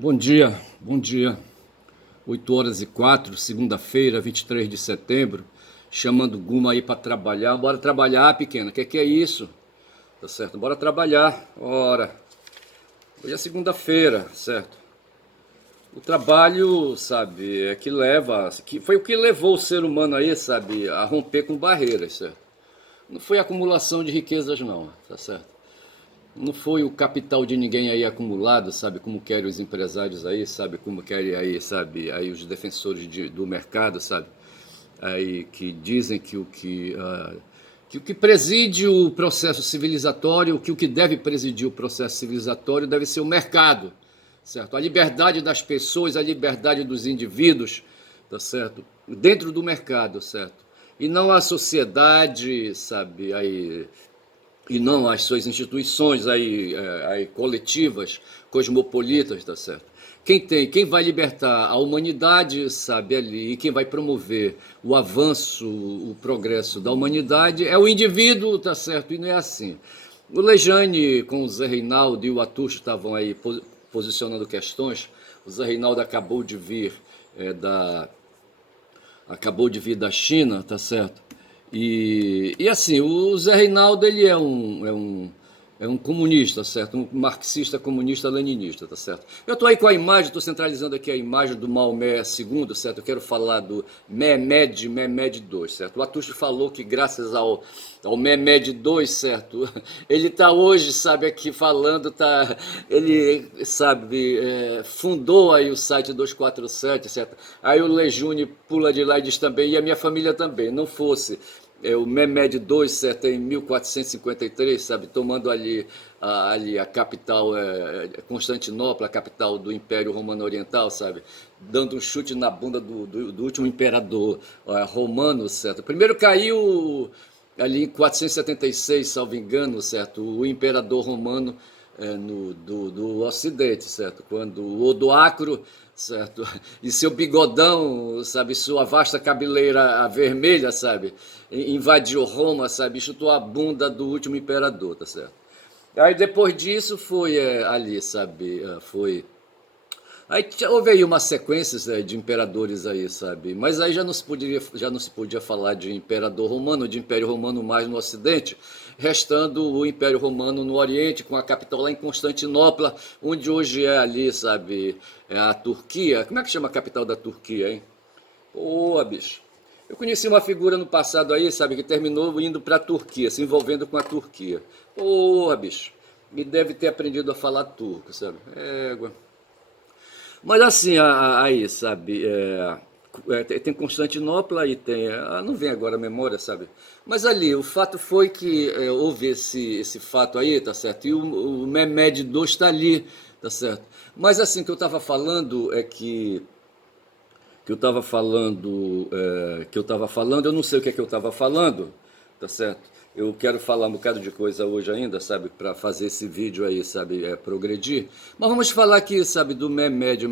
Bom dia, bom dia. 8h04, segunda-feira, 23 de setembro. Chamando Guma aí para trabalhar. Bora trabalhar, pequena. Que é isso? Tá certo? Bora trabalhar. Ora. Hoje é segunda-feira, certo? O trabalho, sabe, é que leva. Que foi o que levou o ser humano aí, sabe, a romper com barreiras, certo? Não foi acumulação de riquezas, não, tá certo? Não foi o capital de ninguém aí acumulado, sabe, como querem os empresários aí, sabe, como querem aí, sabe, aí os defensores do mercado, sabe, aí que dizem que o que preside o processo civilizatório, que o que deve presidir o processo civilizatório deve ser o mercado, certo? A liberdade das pessoas, a liberdade dos indivíduos, tá certo? Dentro do mercado, certo? E não a sociedade, sabe, aí e não as suas instituições aí coletivas, cosmopolitas, tá certo? Quem vai libertar a humanidade, sabe, ali, e quem vai promover o avanço, o progresso da humanidade é o indivíduo, tá certo? E não é assim. O Lejane com o Zé Reinaldo e o Atucho estavam aí posicionando questões. O Zé Reinaldo acabou de vir da China, tá certo? E assim, o Zé Reinaldo ele é um comunista, certo? Um marxista, comunista, leninista, tá certo? Eu estou aí com a imagem, estou centralizando aqui a imagem do Maomé II, certo? Eu quero falar do Mehmed II, certo? O Atushi falou que graças ao Mehmed II, certo? Ele está hoje, sabe, aqui falando, ele, sabe, fundou aí o site 247, certo? Aí o Lejune pula de lá e diz também, e a minha família também, não fosse o Mehmed II, certo, em 1453, sabe, tomando ali a capital, Constantinopla, a capital do Império Romano Oriental, sabe, dando um chute na bunda do último imperador romano, certo. Primeiro caiu ali em 476, salvo engano, certo, o imperador romano do Ocidente, certo? Quando o Odoacro, certo? E seu bigodão, sabe? Sua vasta cabeleira vermelha, sabe? Invadiu Roma, sabe? Chutou a bunda do último imperador, tá certo? Aí depois disso foi ali, sabe? Aí houve aí uma sequência de imperadores aí, sabe? Mas aí já não se podia falar de imperador romano, de império romano mais no Ocidente, restando o Império Romano no Oriente, com a capital lá em Constantinopla, onde hoje é ali, sabe, é a Turquia. Como é que chama a capital da Turquia, hein? Pô, bicho. Eu conheci uma figura no passado aí, sabe, que terminou indo para a Turquia, se envolvendo com a Turquia. Porra, bicho. E deve ter aprendido a falar turco, sabe? Égua. Mas assim, aí, sabe, tem Constantinopla e tem, não vem agora a memória, sabe? Mas ali, o fato foi que houve esse fato aí, tá certo? E o Mehmed II está ali, tá certo? Mas assim, que eu estava falando é que eu estava falando, eu não sei o que é que eu estava falando, tá certo? Eu quero falar um bocado de coisa hoje ainda, sabe, para fazer esse vídeo aí, sabe, progredir. Mas vamos falar aqui, sabe, do Mehmed,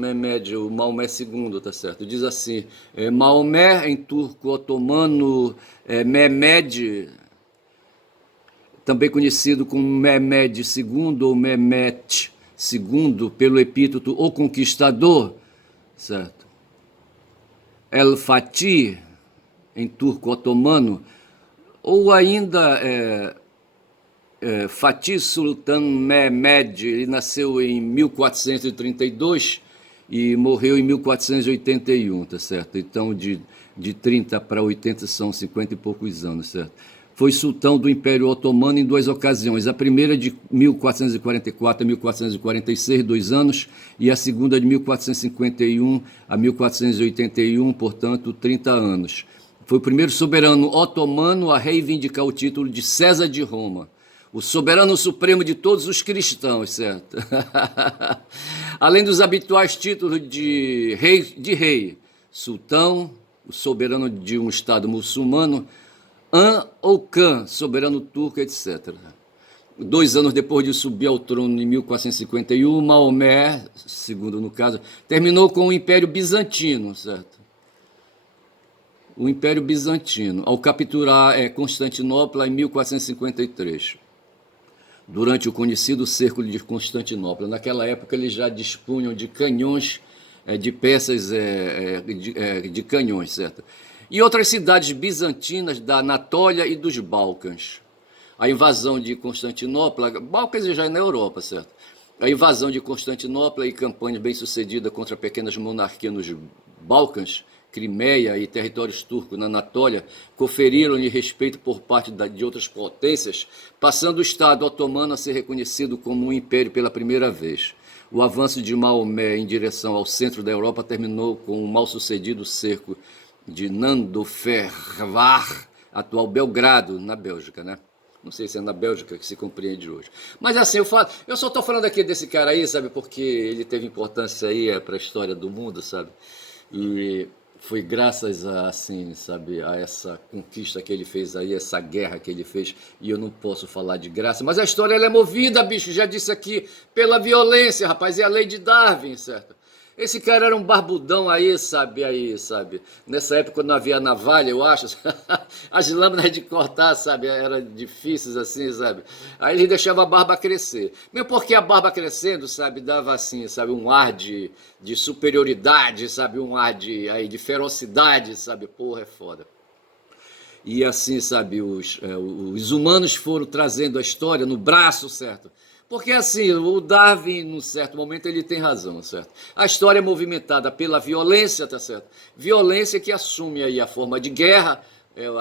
o Maomé II, tá certo? Diz assim, Maomé em turco otomano, Mehmed, também conhecido como Mehmed II ou Mehmet II, pelo epíteto O Conquistador, certo? El Fatih, em turco otomano, ou ainda Fatih Sultan Mehmed, ele nasceu em 1432 e morreu em 1481, tá certo? Então, de 30 para 80 são 50 e poucos anos, certo? Foi sultão do Império Otomano em duas ocasiões. A primeira de 1444 a 1446, 2 anos, e a segunda de 1451 a 1481, portanto, 30 anos. Foi o primeiro soberano otomano a reivindicar o título de César de Roma, o soberano supremo de todos os cristãos, certo? Além dos habituais títulos de rei, sultão, o soberano de um estado muçulmano, An ou Khan, soberano turco, etc. 2 anos depois de subir ao trono em 1451, Maomé, segundo no caso, terminou com o Império Bizantino, certo? O Império Bizantino, ao capturar Constantinopla em 1453. durante o conhecido cerco de Constantinopla. Naquela época eles já dispunham de canhões, de peças de canhões, certo? E outras cidades bizantinas da Anatólia e dos Balcãs. A invasão de Constantinopla, Balcãs já é na Europa, certo? A invasão de Constantinopla e campanhas bem-sucedidas contra pequenas monarquias nos Balcãs, Crimeia e territórios turcos na Anatólia, conferiram-lhe respeito por parte de outras potências, passando o Estado otomano a ser reconhecido como um império pela primeira vez. O avanço de Maomé em direção ao centro da Europa terminou com o mal-sucedido cerco de Nandofervar, atual Belgrado, na Bélgica, né? Não sei se é na Bélgica que se compreende hoje. Mas assim, eu só estou falando aqui desse cara aí, sabe, porque ele teve importância aí para a história do mundo, sabe? E foi graças a, assim, sabe, a essa conquista que ele fez aí, essa guerra que ele fez, e eu não posso falar de graça, mas a história ela é movida, bicho, já disse aqui, pela violência, rapaz, é a lei de Darwin, certo? Esse cara era um barbudão aí, sabe? Nessa época não havia navalha, eu acho. As lâminas de cortar, sabe? Eram difíceis assim, sabe? Aí ele deixava a barba crescer. Mesmo porque a barba crescendo, sabe? Dava assim, sabe? Um ar de superioridade, sabe? Um ar de ferocidade, sabe? Porra, é foda. E assim, sabe? Os humanos foram trazendo a história no braço, certo? Porque assim, o Darwin, num certo momento, ele tem razão, certo? A história é movimentada pela violência, tá certo? Violência que assume aí a forma de guerra,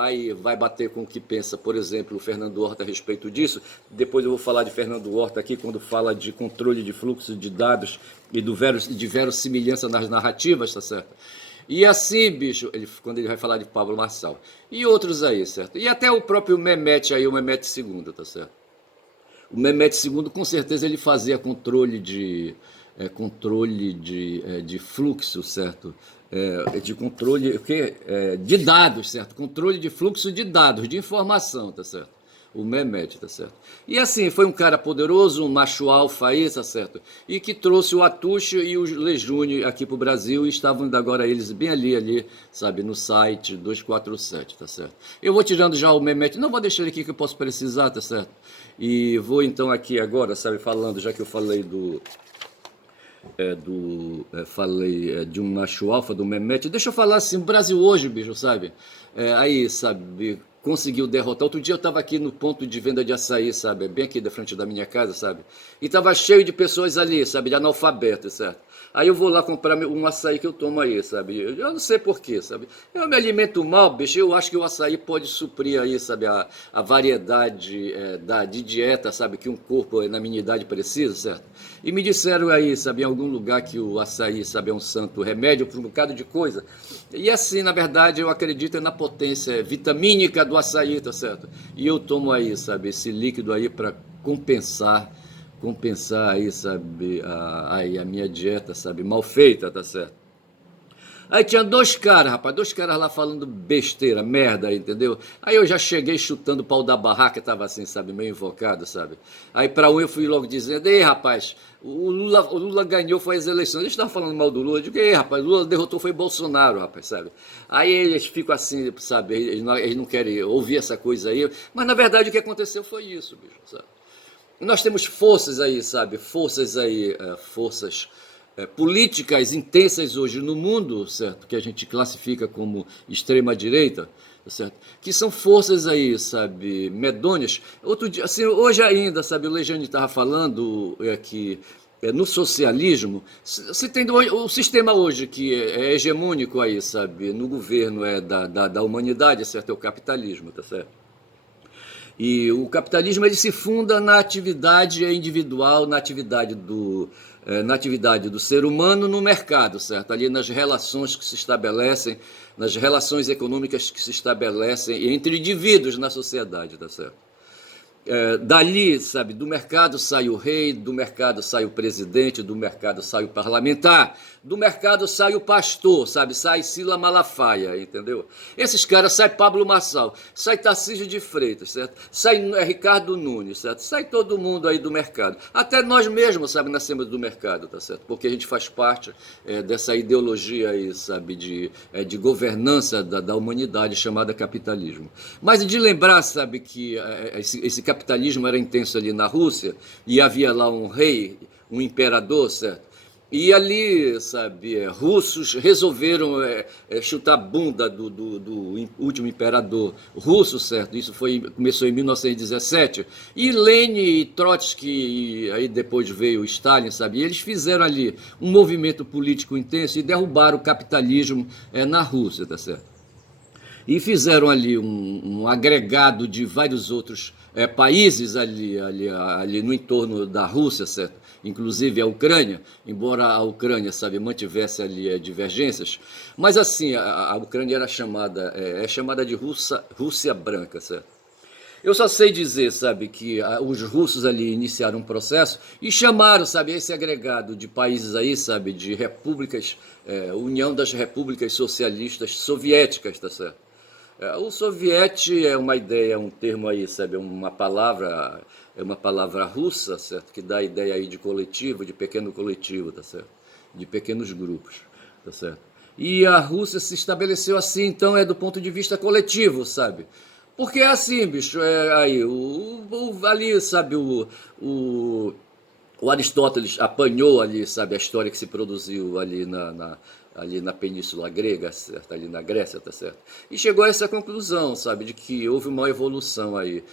aí vai bater com o que pensa, por exemplo, o Fernando Horta a respeito disso. Depois eu vou falar de Fernando Horta aqui, quando fala de controle de fluxo de dados e de verossimilhança nas narrativas, tá certo? E assim, bicho, quando ele vai falar de Pablo Marçal. E outros aí, certo? E até o próprio Mehmet aí, o Mehmet II, tá certo? O Mehmet II, com certeza, ele fazia controle de fluxo, certo? De controle de dados, certo? Controle de fluxo de dados, de informação, tá certo? O Mehmet, tá certo? E assim, foi um cara poderoso, um macho alfa aí, tá certo? E que trouxe o Atucho e o Lejune aqui pro Brasil e estavam agora eles bem ali, sabe? No site 247, tá certo? Eu vou tirando já o Mehmet, não vou deixar ele aqui que eu posso precisar, tá certo? E vou então aqui agora, sabe, falando, já que eu falei falei de um macho alfa, do Mehmet. Deixa eu falar assim, o Brasil hoje, bicho, sabe? Aí, sabe, conseguiu derrotar. Outro dia eu estava aqui no ponto de venda de açaí, sabe? Bem aqui da frente da minha casa, sabe? E estava cheio de pessoas ali, sabe? De analfabetos, certo? Aí eu vou lá comprar um açaí que eu tomo aí, sabe? Eu não sei porquê, sabe? Eu me alimento mal, bicho. Eu acho que o açaí pode suprir aí, sabe? A variedade de dieta, sabe? Que um corpo na minha idade precisa, certo? E me disseram aí, sabe? Em algum lugar que o açaí, sabe? É um santo remédio para um bocado de coisa. E assim, na verdade, eu acredito na potência vitamínica do açaí, tá certo? E eu tomo aí, sabe? Esse líquido aí para compensar aí, sabe, a minha dieta, sabe, mal feita, tá certo? Aí tinha dois caras, rapaz, dois caras lá falando besteira, merda, entendeu? Aí eu já cheguei chutando o pau da barraca, tava assim, sabe, meio invocado, sabe? Aí pra um eu fui logo dizendo, ei, rapaz, o Lula ganhou, foi as eleições. Eles estavam falando mal do Lula, eu digo, ei, rapaz, o Lula derrotou, foi Bolsonaro, rapaz, sabe? Aí eles ficam assim, sabe, eles não querem ouvir essa coisa aí, mas na verdade o que aconteceu foi isso, bicho, sabe? Nós temos forças aí, sabe? Forças políticas intensas hoje no mundo, certo? Que a gente classifica como extrema-direita, certo? Que são forças aí, sabe? Medonhas. Outro dia, assim, hoje ainda, sabe? O Lejane estava falando que no socialismo, se tem o sistema hoje que é hegemônico aí, sabe? No governo da humanidade, certo? É o capitalismo, tá certo? E o capitalismo ele se funda na atividade individual, na atividade do ser humano no mercado, certo? Ali nas relações que se estabelecem, nas relações econômicas que se estabelecem entre indivíduos na sociedade, tá certo? Dali, sabe, do mercado sai o rei, do mercado sai o presidente, do mercado sai o parlamentar, do mercado sai o pastor, sabe, sai Sila Malafaia, entendeu? Esses caras, sai Pablo Marçal, sai Tarcísio de Freitas, certo? Sai Ricardo Nunes, certo? Sai todo mundo aí do mercado. Até nós mesmos, sabe, nascemos do mercado, tá certo? Porque a gente faz parte dessa ideologia aí, sabe, de governança da humanidade chamada capitalismo. Mas de lembrar, sabe, que esse capitalismo capitalismo era intenso ali na Rússia, e havia lá um rei, um imperador, certo? E ali, sabe, russos resolveram chutar a bunda do último imperador russo, certo? Isso começou em 1917. E Lenin e Trotsky, e aí depois veio Stalin, sabe? E eles fizeram ali um movimento político intenso e derrubaram o capitalismo na Rússia, tá certo? E fizeram ali um agregado de vários outros países ali no entorno da Rússia, certo? Inclusive a Ucrânia, embora a Ucrânia, sabe, mantivesse ali divergências, mas assim, a Ucrânia era chamada, é chamada de Rússia Branca, certo? Eu só sei dizer, sabe, que os russos ali iniciaram um processo e chamaram, sabe, esse agregado de países aí, sabe, de repúblicas, União das Repúblicas Socialistas Soviéticas, tá certo? O soviete é uma ideia, é um termo aí, sabe, é uma palavra russa, certo? Que dá a ideia aí de coletivo, de pequeno coletivo, tá certo? De pequenos grupos, tá certo? E a Rússia se estabeleceu assim, então, do ponto de vista coletivo, sabe? Porque é assim, bicho, aí, ali, sabe, o Aristóteles apanhou ali, sabe, a história que se produziu ali na Península Grega, certo? Ali na Grécia, tá certo? E chegou a essa conclusão, sabe, de que houve uma evolução aí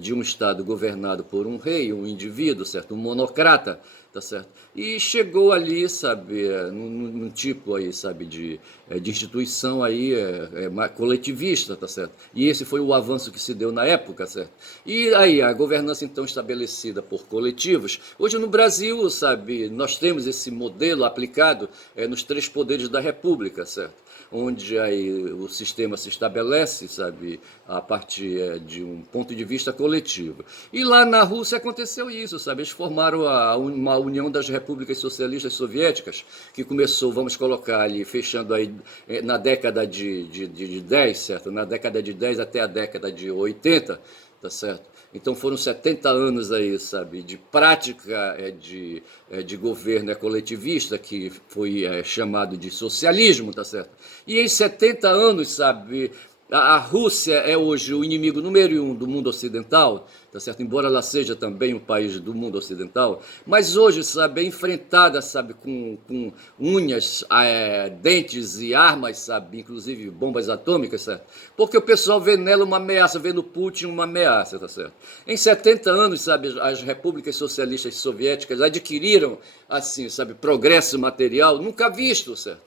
de um Estado governado por um rei, um indivíduo, certo? Um monocrata, tá certo? E chegou ali, sabe, num tipo aí, sabe, de instituição aí coletivista, tá certo? E esse foi o avanço que se deu na época, certo? E aí a governança então estabelecida por coletivos. Hoje no Brasil, sabe, nós temos esse modelo aplicado nos três poderes da República, certo? Onde aí o sistema se estabelece, sabe, a partir de um ponto de vista coletivo. E lá na Rússia aconteceu isso, sabe? Eles formaram uma União das Repúblicas Socialistas Soviéticas, que começou, vamos colocar ali, fechando aí na década de 10, certo? Na década de 10 até a década de 80, tá certo? Então foram 70 anos aí, sabe, de prática de governo coletivista, que foi chamado de socialismo, tá certo? E em 70 anos, sabe, a Rússia é hoje o inimigo número um do mundo ocidental, tá certo? Embora ela seja também um país do mundo ocidental, mas hoje, sabe, é enfrentada, sabe, com unhas, dentes e armas, sabe, inclusive bombas atômicas, certo? Porque o pessoal vê nela uma ameaça, vê no Putin uma ameaça, tá certo? Em 70 anos, sabe, as repúblicas socialistas soviéticas adquiriram, assim, sabe, progresso material nunca visto, certo?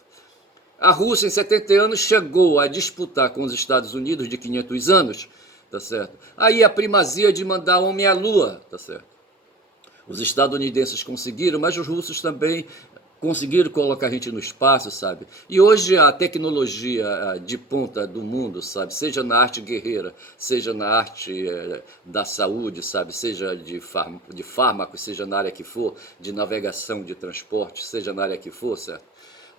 A Rússia, em 70 anos, chegou a disputar com os Estados Unidos de 500 anos, tá certo? Aí a primazia de mandar homem à Lua, tá certo? Os estadunidenses conseguiram, mas os russos também conseguiram colocar a gente no espaço, sabe? E hoje a tecnologia de ponta do mundo, sabe? Seja na arte guerreira, seja na arte da saúde, sabe? Seja de fármacos, seja na área que for, de navegação, de transporte, seja na área que for, certo?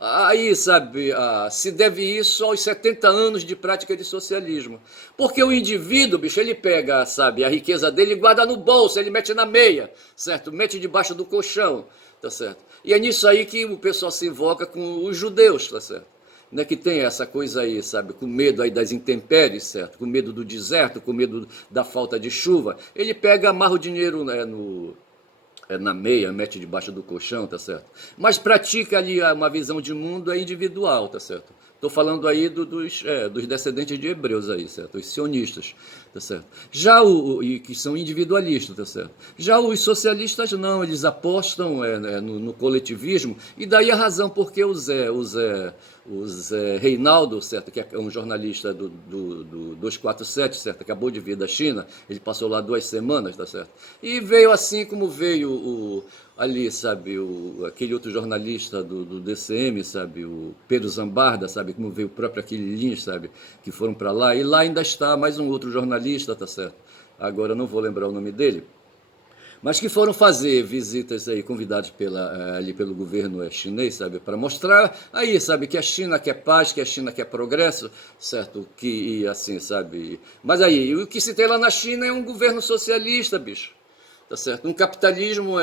Aí, sabe, se deve isso aos 70 anos de prática de socialismo. Porque o indivíduo, bicho, ele pega, sabe, a riqueza dele e guarda no bolso, ele mete na meia, certo? Mete debaixo do colchão, tá certo? E é nisso aí que o pessoal se invoca com os judeus, tá certo? Né, que tem essa coisa aí, sabe, com medo aí das intempéries, certo? Com medo do deserto, com medo da falta de chuva. Ele pega, amarra o dinheiro, né, na meia, mete debaixo do colchão, tá certo? Mas pratica ali uma visão de mundo individual, tá certo? Estou falando aí dos descendentes de hebreus aí, certo? Os sionistas, tá certo? Já que são individualistas, tá certo? Já os socialistas não, eles apostam no coletivismo, e daí a razão porque o Zé Reinaldo, certo? Que é um jornalista do 247, certo? Acabou de vir da China, ele passou lá 2 semanas, tá certo? E veio assim como veio ali, sabe, aquele outro jornalista do DCM, sabe, o Pedro Zambarda, sabe, como veio o próprio Aquiles Lins, sabe, que foram para lá, e lá ainda está mais um outro jornalista, tá certo? Agora não vou lembrar o nome dele, mas que foram fazer visitas aí, convidados ali pelo governo chinês, sabe, para mostrar aí, sabe, que a China quer paz, que a China quer progresso, certo, que assim, sabe, mas aí, o que se tem lá na China é um governo socialista, bicho. Tá certo? Um capitalismo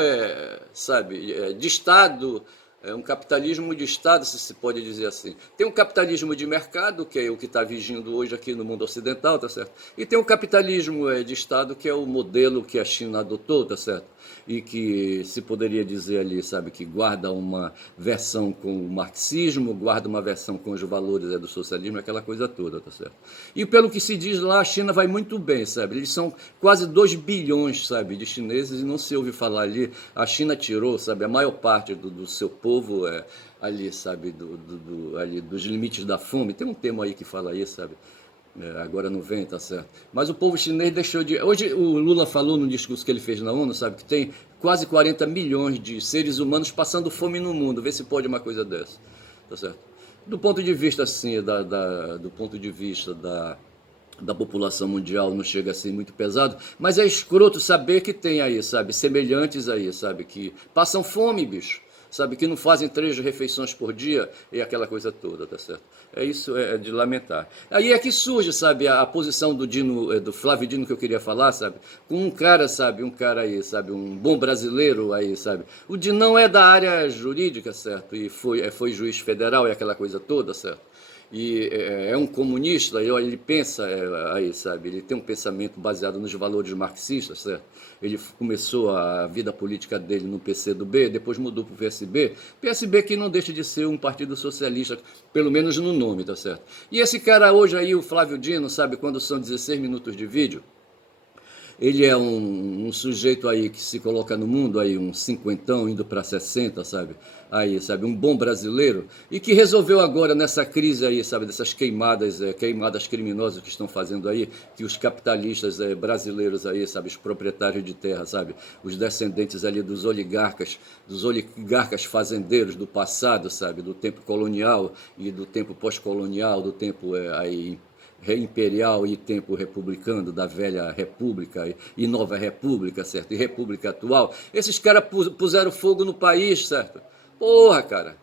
sabe, de Estado, É um capitalismo de Estado, se pode dizer assim. Tem um capitalismo de mercado, que é o que está vigindo hoje aqui no mundo ocidental, tá certo? E tem um capitalismo de Estado, que é o modelo que a China adotou, tá certo? E que se poderia dizer ali, sabe, que guarda uma versão com o marxismo, guarda uma versão com os valores do socialismo, aquela coisa toda, tá certo? E pelo que se diz lá, a China vai muito bem, sabe? Eles são quase 2 bilhões, sabe, de chineses e não se ouve falar ali. A China tirou, sabe, a maior parte do seu povo ali, sabe, ali, dos limites da fome. Tem um termo aí que fala isso, sabe? Agora não vem, tá certo. Mas o povo chinês deixou de. Hoje o Lula falou no discurso que ele fez na ONU, sabe, que tem quase 40 milhões de seres humanos passando fome no mundo. Vê se pode uma coisa dessa, tá certo? Do ponto de vista, assim, do ponto de vista da população mundial não chega a ser muito pesado, mas é escroto saber que tem aí, sabe, semelhantes aí, sabe, que passam fome, bicho, sabe, que não fazem 3 refeições por dia e aquela coisa toda, tá certo? Isso é de lamentar. Aí é que surge, sabe, a posição do Dino, do Flávio Dino que eu queria falar, sabe, com um cara, sabe, aí, sabe, um bom brasileiro aí, sabe. O Dino não é da área jurídica, certo, e foi juiz federal e aquela coisa toda, certo? E é um comunista, ele pensa aí, sabe, ele tem um pensamento baseado nos valores marxistas, certo? Ele começou a vida política dele no PCdoB, depois mudou para o PSB, PSB que não deixa de ser um partido socialista, pelo menos no nome, tá certo? E esse cara hoje aí, o Flávio Dino, sabe, quando são 16 minutos de vídeo, ele é um sujeito aí que se coloca no mundo, aí um cinquentão indo para 60, sabe? Aí, sabe, um bom brasileiro, e que resolveu agora nessa crise aí, sabe, dessas queimadas criminosas que estão fazendo aí, que os capitalistas brasileiros aí, sabe, os proprietários de terra, sabe, os descendentes ali dos oligarcas fazendeiros do passado, sabe, do tempo colonial e do tempo pós-colonial, do tempo aí imperial e tempo republicano, da velha república e nova república, certo? E república atual. Esses caras puseram fogo no país, certo? Porra, cara.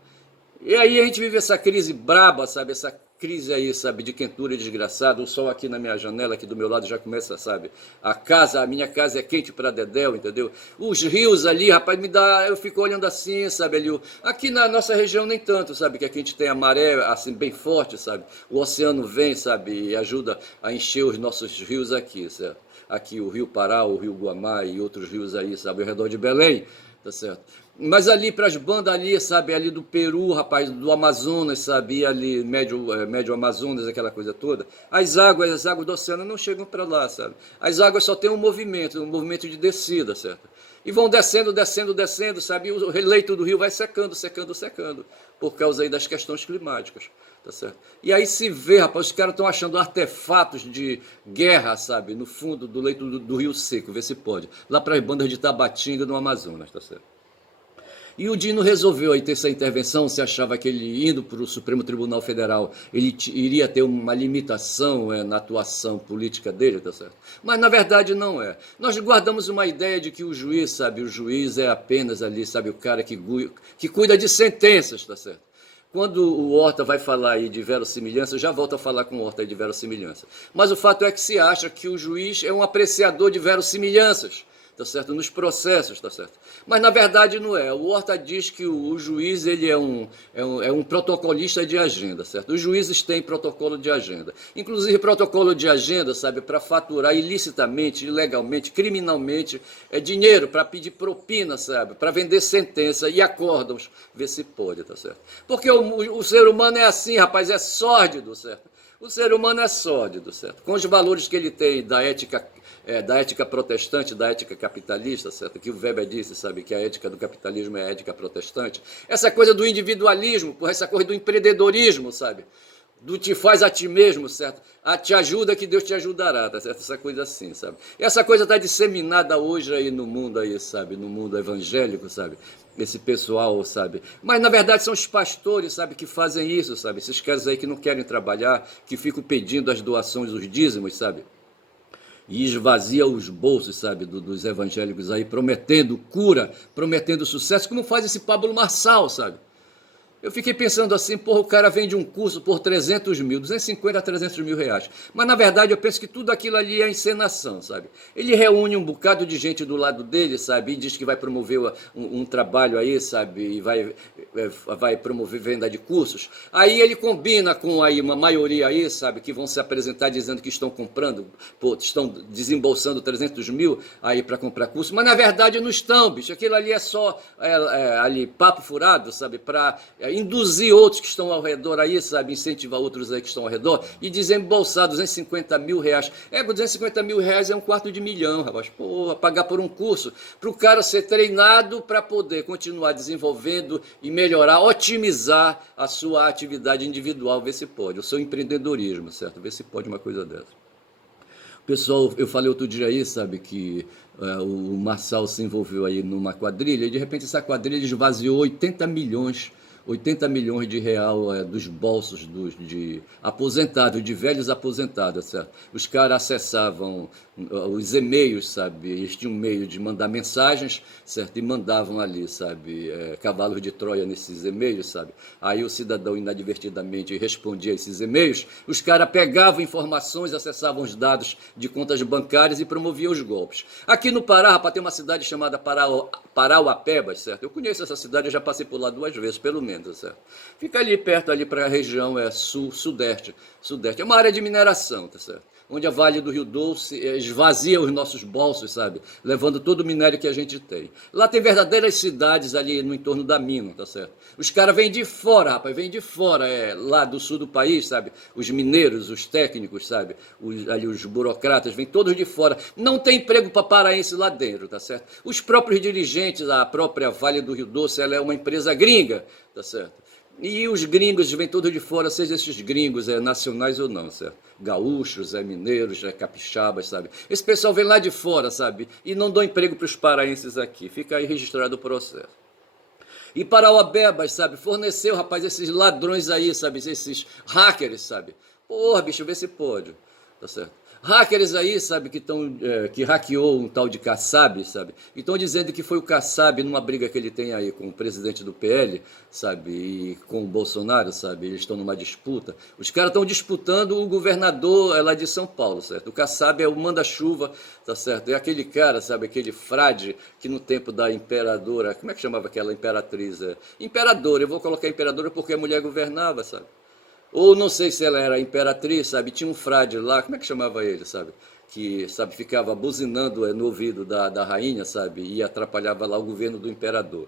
E aí a gente vive essa crise braba, sabe? Essa crise aí, sabe, de quentura desgraçada. O sol aqui na minha janela, aqui do meu lado, já começa, sabe? A minha casa é quente pra dedéu, entendeu? Os rios ali, rapaz, eu fico olhando assim, sabe, ali. Aqui na nossa região nem tanto, sabe, que aqui a gente tem a maré, assim, bem forte, sabe? O oceano vem, sabe, e ajuda a encher os nossos rios aqui, certo? Aqui o Rio Pará, o Rio Guamá e outros rios aí, sabe, ao redor de Belém, tá certo? Mas ali para as bandas ali, sabe, ali do Peru, rapaz, do Amazonas, sabe, ali, médio Amazonas, aquela coisa toda, as águas do oceano não chegam para lá, sabe. As águas só tem um movimento de descida, certo. E vão descendo, sabe, e o leito do rio vai secando, por causa aí das questões climáticas, tá certo. E aí se vê, rapaz, os caras estão achando artefatos de guerra, sabe, no fundo do leito do rio seco, vê se pode, lá para as bandas de Tabatinga, no Amazonas, tá certo. E o Dino resolveu aí ter essa intervenção, se achava que ele indo para o Supremo Tribunal Federal, ele iria ter uma limitação na atuação política dele, tá certo? Mas na verdade não é. Nós guardamos uma ideia de que o juiz, sabe, o juiz é apenas ali, sabe, o cara que cuida de sentenças, tá certo? Quando o Horta vai falar aí de verossimilhança, eu já volto a falar com o Horta aí de verossimilhança. Mas o fato é que se acha que o juiz é um apreciador de verossimilhanças, tá certo? Nos processos, tá certo? Mas na verdade não é. O Horta diz que o juiz ele é um protocolista de agenda, certo? Os juízes têm protocolo de agenda. Inclusive protocolo de agenda, sabe, para faturar ilicitamente, ilegalmente, criminalmente, dinheiro, para pedir propina, sabe? Para vender sentença e acórdãos, ver se pode, tá certo? Porque o ser humano é assim, rapaz, é sórdido, certo? O ser humano é sórdido, certo? Com os valores que ele tem da ética protestante, da ética capitalista, certo? Que o Weber disse, sabe, que a ética do capitalismo é a ética protestante. Essa coisa do individualismo, essa coisa do empreendedorismo, sabe? Do te faz a ti mesmo, certo? Te ajuda que Deus te ajudará, tá certo? Essa coisa assim, sabe? Essa coisa está disseminada hoje aí no mundo aí, sabe? No mundo evangélico, sabe? Esse pessoal, sabe? Mas na verdade são os pastores, sabe, que fazem isso, sabe? Esses caras aí que não querem trabalhar, que ficam pedindo as doações, os dízimos, sabe? E esvazia os bolsos, sabe, dos evangélicos aí, prometendo cura, prometendo sucesso, como faz esse Pablo Marçal, sabe? Eu fiquei pensando assim, porra, o cara vende um curso por 300 mil, 250 a 300 mil reais. Mas na verdade eu penso que tudo aquilo ali é encenação, sabe? Ele reúne um bocado de gente do lado dele, sabe? E diz que vai promover um trabalho aí, sabe? E vai promover venda de cursos. Aí ele combina com aí uma maioria aí, sabe? Que vão se apresentar dizendo que estão comprando, pô, estão desembolsando 300 mil aí para comprar curso. Mas na verdade não estão, bicho. Aquilo ali é só ali papo furado, sabe? Para induzir outros que estão ao redor aí, sabe, incentivar outros aí que estão ao redor e desembolsar 250 mil reais. 250 mil reais é $250 mil, rapaz. Porra, pagar por um curso, para o cara ser treinado para poder continuar desenvolvendo e melhorar, otimizar a sua atividade individual, ver se pode, o seu empreendedorismo, certo? Ver se pode uma coisa dessa. Pessoal, eu falei outro dia aí, sabe, que o Marçal se envolveu aí numa quadrilha e de repente essa quadrilha esvaziou 80 milhões de real dos bolsos de aposentados, de velhos aposentados, certo? Os caras acessavam os e-mails, sabe? Eles tinham um meio de mandar mensagens, certo? E mandavam ali, sabe? Cavalos de Troia nesses e-mails, sabe? Aí o cidadão inadvertidamente respondia a esses e-mails, os caras pegavam informações, acessavam os dados de contas bancárias e promoviam os golpes. Aqui no Pará, rapaz, tem uma cidade chamada Parauapebas, certo? Eu conheço essa cidade, eu já passei por lá 2 vezes, pelo menos. Certo? Fica ali perto, ali para a região sudeste. É uma área de mineração, tá certo? Onde a Vale do Rio Doce esvazia os nossos bolsos, sabe? Levando todo o minério que a gente tem. Lá tem verdadeiras cidades ali no entorno da mina, tá certo? Os caras vêm de fora, rapaz, vêm de fora, lá do sul do país, sabe? Os mineiros, os técnicos, sabe? Os burocratas, vêm todos de fora. Não tem emprego para paraense lá dentro, tá certo? Os próprios dirigentes, a própria Vale do Rio Doce, ela é uma empresa gringa, tá certo? E os gringos vêm todos de fora, seja esses gringos nacionais ou não, certo? Gaúchos, mineiros, capixabas, sabe? Esse pessoal vem lá de fora, sabe? E não dão emprego para os paraenses aqui. Fica aí registrado o processo. E Parauapebas, sabe? Forneceu, rapaz, esses ladrões aí, sabe? Esses hackers, sabe? Porra, bicho, vê se pode. Tá certo? Hackers aí, sabe, que hackeou um tal de Kassab, sabe? E estão dizendo que foi o Kassab numa briga que ele tem aí com o presidente do PL, sabe? E com o Bolsonaro, sabe? Eles estão numa disputa. Os caras estão disputando o governador lá de São Paulo, certo? O Kassab é o manda-chuva, tá certo? É aquele cara, sabe? Aquele frade que no tempo da imperadora, como é que chamava aquela imperatriz? Imperadora, eu vou colocar imperadora porque a mulher governava, sabe? Ou não sei se ela era imperatriz, sabe? Tinha um frade lá, como é que chamava ele, sabe? Que, sabe, ficava buzinando no ouvido da rainha, sabe? E atrapalhava lá o governo do imperador.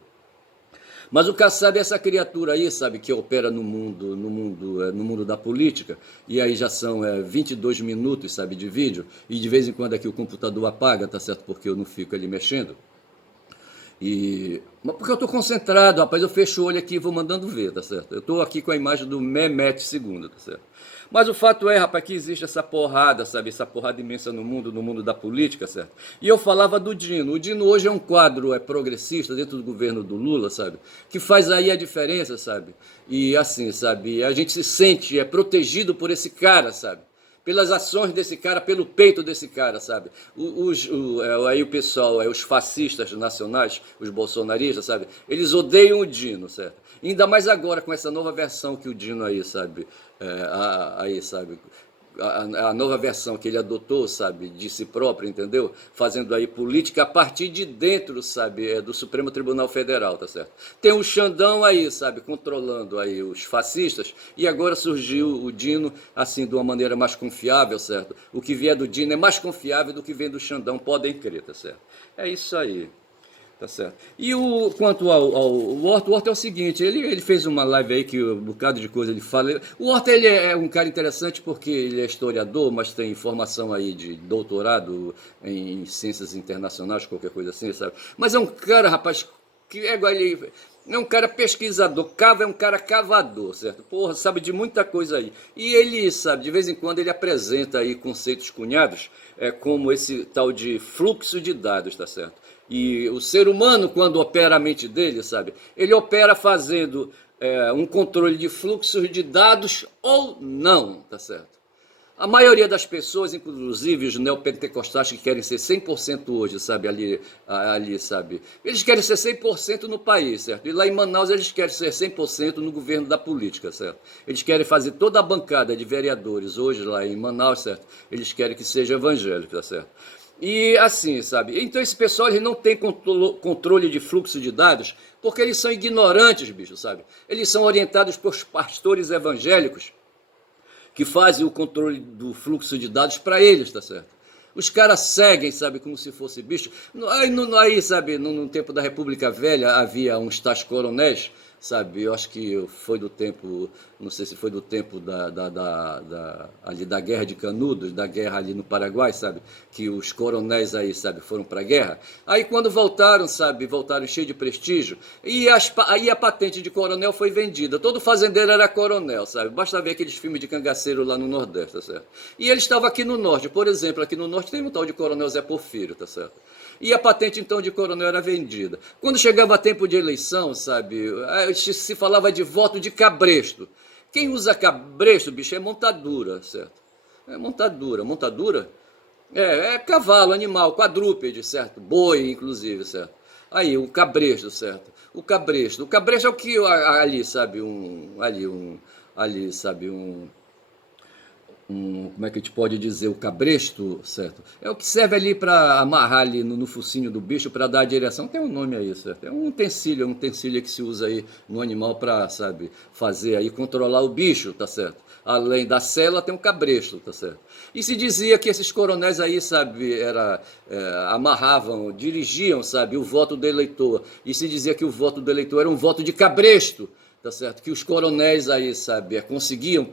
Mas o Kassab é essa criatura aí, sabe, que opera no mundo da política, e aí já são 22 minutos, sabe, de vídeo, e de vez em quando aqui o computador apaga, tá certo? Porque eu não fico ali mexendo. Mas porque eu estou concentrado, rapaz, eu fecho o olho aqui e vou mandando ver, tá certo? Eu estou aqui com a imagem do Mehmet II, tá certo? Mas o fato é, rapaz, que existe essa porrada, sabe? Essa porrada imensa no mundo da política, certo? E eu falava do Dino. O Dino hoje é um quadro progressista dentro do governo do Lula, sabe? Que faz aí a diferença, sabe? E assim, sabe? A gente se sente protegido por esse cara, sabe? Pelas ações desse cara, pelo peito desse cara, sabe? Aí o pessoal, os fascistas nacionais, os bolsonaristas, sabe? Eles odeiam o Dino, certo? Ainda mais agora com essa nova versão que o Dino aí, sabe? Sabe? A nova versão que ele adotou, sabe, de si próprio, entendeu? Fazendo aí política a partir de dentro, sabe, do Supremo Tribunal Federal, tá certo? Tem o Xandão aí, sabe, controlando aí os fascistas, e agora surgiu o Dino, assim, de uma maneira mais confiável, certo? O que vier do Dino é mais confiável do que vem do Xandão, podem crer, tá certo? É isso aí. Tá certo. E quanto ao Horta, o Horta é o seguinte, ele fez uma live aí que um bocado de coisa ele fala. O Horta ele é um cara interessante porque ele é historiador, mas tem formação aí de doutorado em ciências internacionais, qualquer coisa assim, sabe? Mas é um cara, rapaz, que ele é um cara pesquisador, é um cara cavador, certo? Porra, sabe de muita coisa aí. E ele, sabe, de vez em quando ele apresenta aí conceitos cunhados, como esse tal de fluxo de dados, tá certo? E o ser humano, quando opera a mente dele, sabe? Ele opera fazendo um controle de fluxos de dados ou não, tá certo? A maioria das pessoas, inclusive os neopentecostais que querem ser 100% hoje, sabe, ali, sabe, eles querem ser 100% no país, certo? E lá em Manaus eles querem ser 100% no governo da política, certo? Eles querem fazer toda a bancada de vereadores hoje lá em Manaus, certo? Eles querem que seja evangélico, tá certo? E assim, sabe? Então esse pessoal eles não tem controle de fluxo de dados porque eles são ignorantes, bicho, sabe? Eles são orientados por pastores evangélicos que fazem o controle do fluxo de dados para eles, tá certo? Os caras seguem, sabe, como se fosse bicho. Aí sabe, no tempo da República Velha havia uns tais coronéis, sabe, eu acho que foi do tempo, não sei se foi do tempo ali da Guerra de Canudos, da guerra ali no Paraguai, sabe, que os coronéis aí, sabe, foram para a guerra. Aí quando voltaram, sabe, voltaram cheio de prestígio, aí a patente de coronel foi vendida. Todo fazendeiro era coronel, sabe, basta ver aqueles filmes de cangaceiro lá no Nordeste, tá certo? E ele estava aqui no Norte, por exemplo, aqui no Norte tem um tal de coronel Zé Porfírio, tá certo? E a patente então de coronel era vendida. Quando chegava tempo de eleição, sabe, se falava de voto de cabresto. Quem usa cabresto, bicho, é montadura, certo? É montadura. Montadura é cavalo, animal, quadrúpede, certo? Boi, inclusive, certo? Aí, o cabresto, certo? O cabresto. O cabresto é o que ali, sabe, ali, sabe, como é que a gente pode dizer, o cabresto, certo? É o que serve ali para amarrar ali no focinho do bicho para dar a direção. Tem um nome aí, certo? É um utensílio que se usa aí no animal para, sabe, fazer aí, controlar o bicho, tá certo? Além da sela tem um cabresto, tá certo? E se dizia que esses coronéis aí, sabe, amarravam, dirigiam, sabe, o voto do eleitor. E se dizia que o voto do eleitor era um voto de cabresto, tá certo? Que os coronéis aí, sabe, conseguiam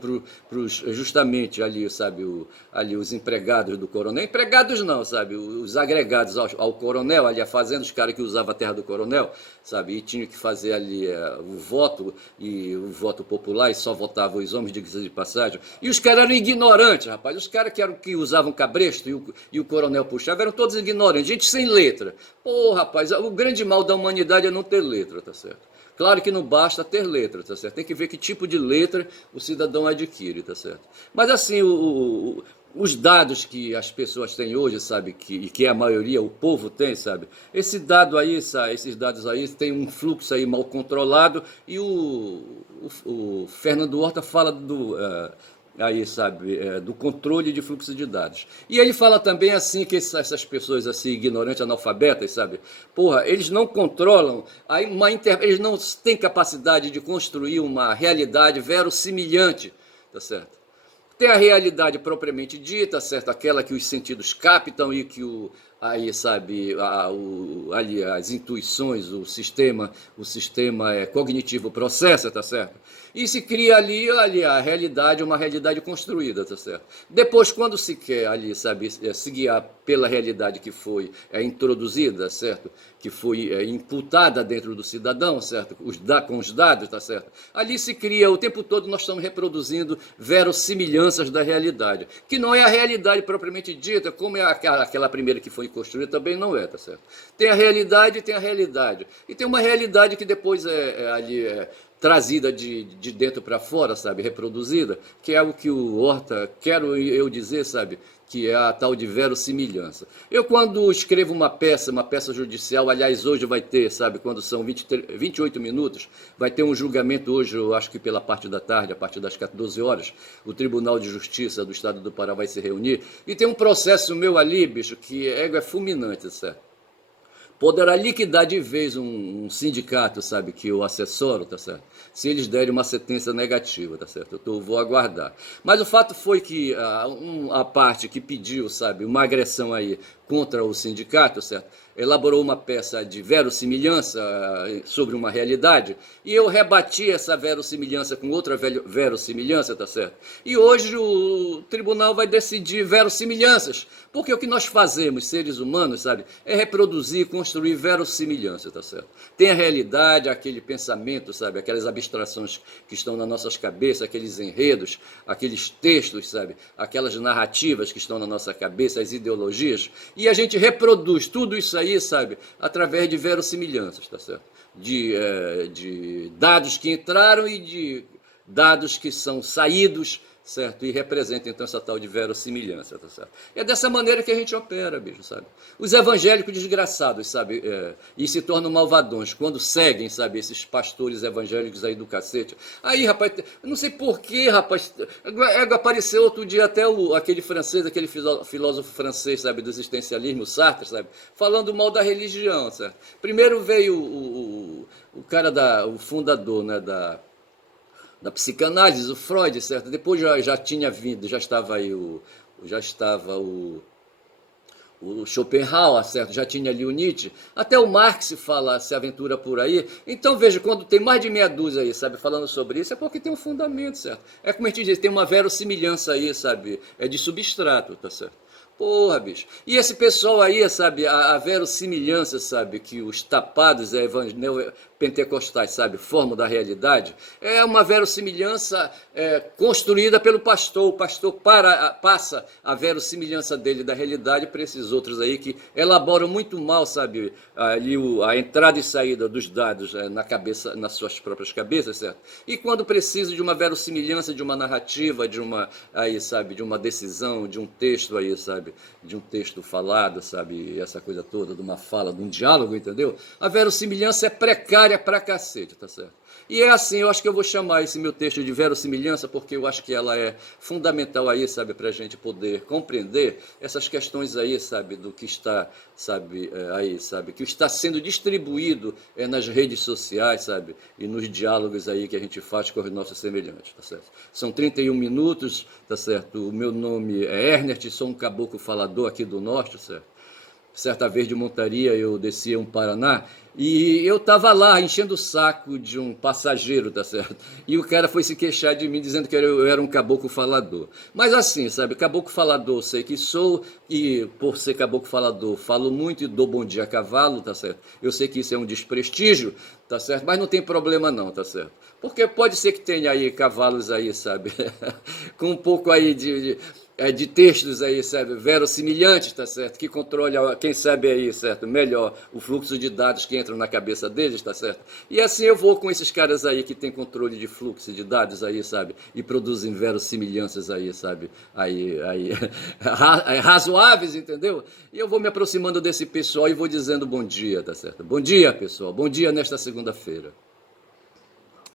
justamente ali, sabe, ali os empregados do coronel, empregados não, sabe, os agregados ao coronel, ali a fazenda, os caras que usavam a terra do coronel, sabe, e tinham que fazer ali o voto, e o voto popular, e só votavam os homens, de passagem, e os caras eram ignorantes, rapaz, os caras que usavam cabresto e o coronel puxava, eram todos ignorantes, gente sem letra. Pô, rapaz, o grande mal da humanidade é não ter letra, tá certo? Claro que não basta ter letra, tá certo? Tem que ver que tipo de letra o cidadão adquire, tá certo? Mas assim, os dados que as pessoas têm hoje, sabe, que a maioria, o povo tem, sabe? Esses dados aí têm um fluxo aí mal controlado e o Fernando Horta fala aí, sabe, do controle de fluxo de dados. E ele fala também assim que essas pessoas assim ignorantes, analfabetas, sabe, porra, eles não controlam, eles não têm capacidade de construir uma realidade verossimilhante, tá certo? Tem a realidade propriamente dita, certo? Aquela que os sentidos captam e que aí, sabe, ali as intuições, o sistema cognitivo processa, tá certo? E se cria ali a realidade, uma realidade construída, tá certo? Depois, quando se quer ali, sabe, se guiar pela realidade que foi introduzida, certo? Que foi imputada dentro do cidadão, certo? Com os dados, tá certo? Ali se cria, o tempo todo nós estamos reproduzindo verossimilhanças da realidade, que não é a realidade propriamente dita, como é aquela primeira que foi construída, também não é, tá certo? Tem a realidade e tem a realidade. E tem uma realidade que depois é trazida de dentro para fora, sabe, reproduzida, que é o que o Horta, quero eu dizer, sabe, que é a tal de verossimilhança. Eu, quando escrevo uma peça judicial, aliás, hoje vai ter, sabe, quando são 28 minutos, vai ter um julgamento hoje, eu acho que pela parte da tarde, a partir das 14 horas, o Tribunal de Justiça do Estado do Pará vai se reunir, e tem um processo meu ali, bicho, que é fulminante, certo? Poderá liquidar de vez um sindicato, sabe, que eu assessoro, tá certo? Se eles derem uma sentença negativa, tá certo? Eu vou aguardar. Mas o fato foi que a parte que pediu, sabe, uma agressão aí contra o sindicato, certo? Elaborou uma peça de verossimilhança sobre uma realidade e eu rebati essa verossimilhança com outra verossimilhança, tá certo? E hoje o tribunal vai decidir verossimilhanças, porque o que nós fazemos, seres humanos, sabe, é reproduzir, construir verossimilhança, tá certo? Tem a realidade, aquele pensamento, sabe, aquelas abstrações que estão nas nossas cabeças, aqueles enredos, aqueles textos, sabe, aquelas narrativas que estão na nossa cabeça, as ideologias, e a gente reproduz tudo isso aí, sabe, através de verossimilhanças, tá certo? De dados que entraram e de dados que são saídos, certo? E representa então essa tal de verossimilhança, tá certo? E é dessa maneira que a gente opera, bicho, sabe? Os evangélicos desgraçados, sabe? E se tornam malvadões quando seguem, sabe? Esses pastores evangélicos aí do cacete. Aí, rapaz, eu não sei por que, rapaz, apareceu outro dia até aquele francês, aquele filósofo francês, sabe? Do existencialismo, Sartre, sabe? Falando mal da religião, certo? Primeiro veio o cara, o fundador, né, da psicanálise, o Freud, certo? Depois já tinha vindo, já estava o Schopenhauer, certo? Já tinha ali o Nietzsche, até o Marx fala, se aventura por aí. Então veja, quando tem mais de meia dúzia aí, sabe, falando sobre isso, é porque tem um fundamento, certo? É como a gente diz, tem uma verossimilhança aí, sabe? É de substrato, tá certo? Porra, bicho. E esse pessoal aí, sabe, a verossimilhança, sabe, que os tapados pentecostais, sabe, formam da realidade, é uma verossimilhança construída pelo pastor. O pastor passa a verossimilhança dele da realidade para esses outros aí que elaboram muito mal, sabe, ali a entrada e saída dos dados na cabeça, nas suas próprias cabeças, certo? E quando precisam de uma verossimilhança, de uma narrativa, de uma, aí, sabe, de uma decisão, de um texto aí, sabe, de um texto falado, sabe, essa coisa toda, de uma fala, de um diálogo, entendeu? A verossimilhança é precária pra cacete, tá certo? E é assim, eu acho que eu vou chamar esse meu texto de verossimilhança, porque eu acho que ela é fundamental aí, sabe, para a gente poder compreender essas questões aí, sabe, do que está, sabe, aí, sabe, que está sendo distribuído nas redes sociais, sabe, e nos diálogos aí que a gente faz com os nossos semelhantes, tá certo? São 31 minutos, tá certo? O meu nome é Ernest, sou um caboclo falador aqui do norte, certo? Certa vez de montaria eu descia um Paraná e eu estava lá enchendo o saco de um passageiro, tá certo? E o cara foi se queixar de mim dizendo que eu era um caboclo falador. Mas assim, sabe, caboclo falador sei que sou e por ser caboclo falador falo muito e dou bom dia a cavalo, tá certo? Eu sei que isso é um desprestígio, tá certo? Mas não tem problema não, tá certo? Porque pode ser que tenha aí cavalos aí, sabe? Com um pouco aí de textos aí, sabe, verossimilhantes, tá certo? Que controle, quem sabe aí, certo, melhor o fluxo de dados que entram na cabeça deles, tá certo? E assim eu vou com esses caras aí que tem controle de fluxo de dados aí, sabe? E produzem verossimilhanças aí, sabe? Aí, razoáveis, entendeu? E eu vou me aproximando desse pessoal e vou dizendo bom dia, tá certo? Bom dia, pessoal. Bom dia nesta segunda-feira.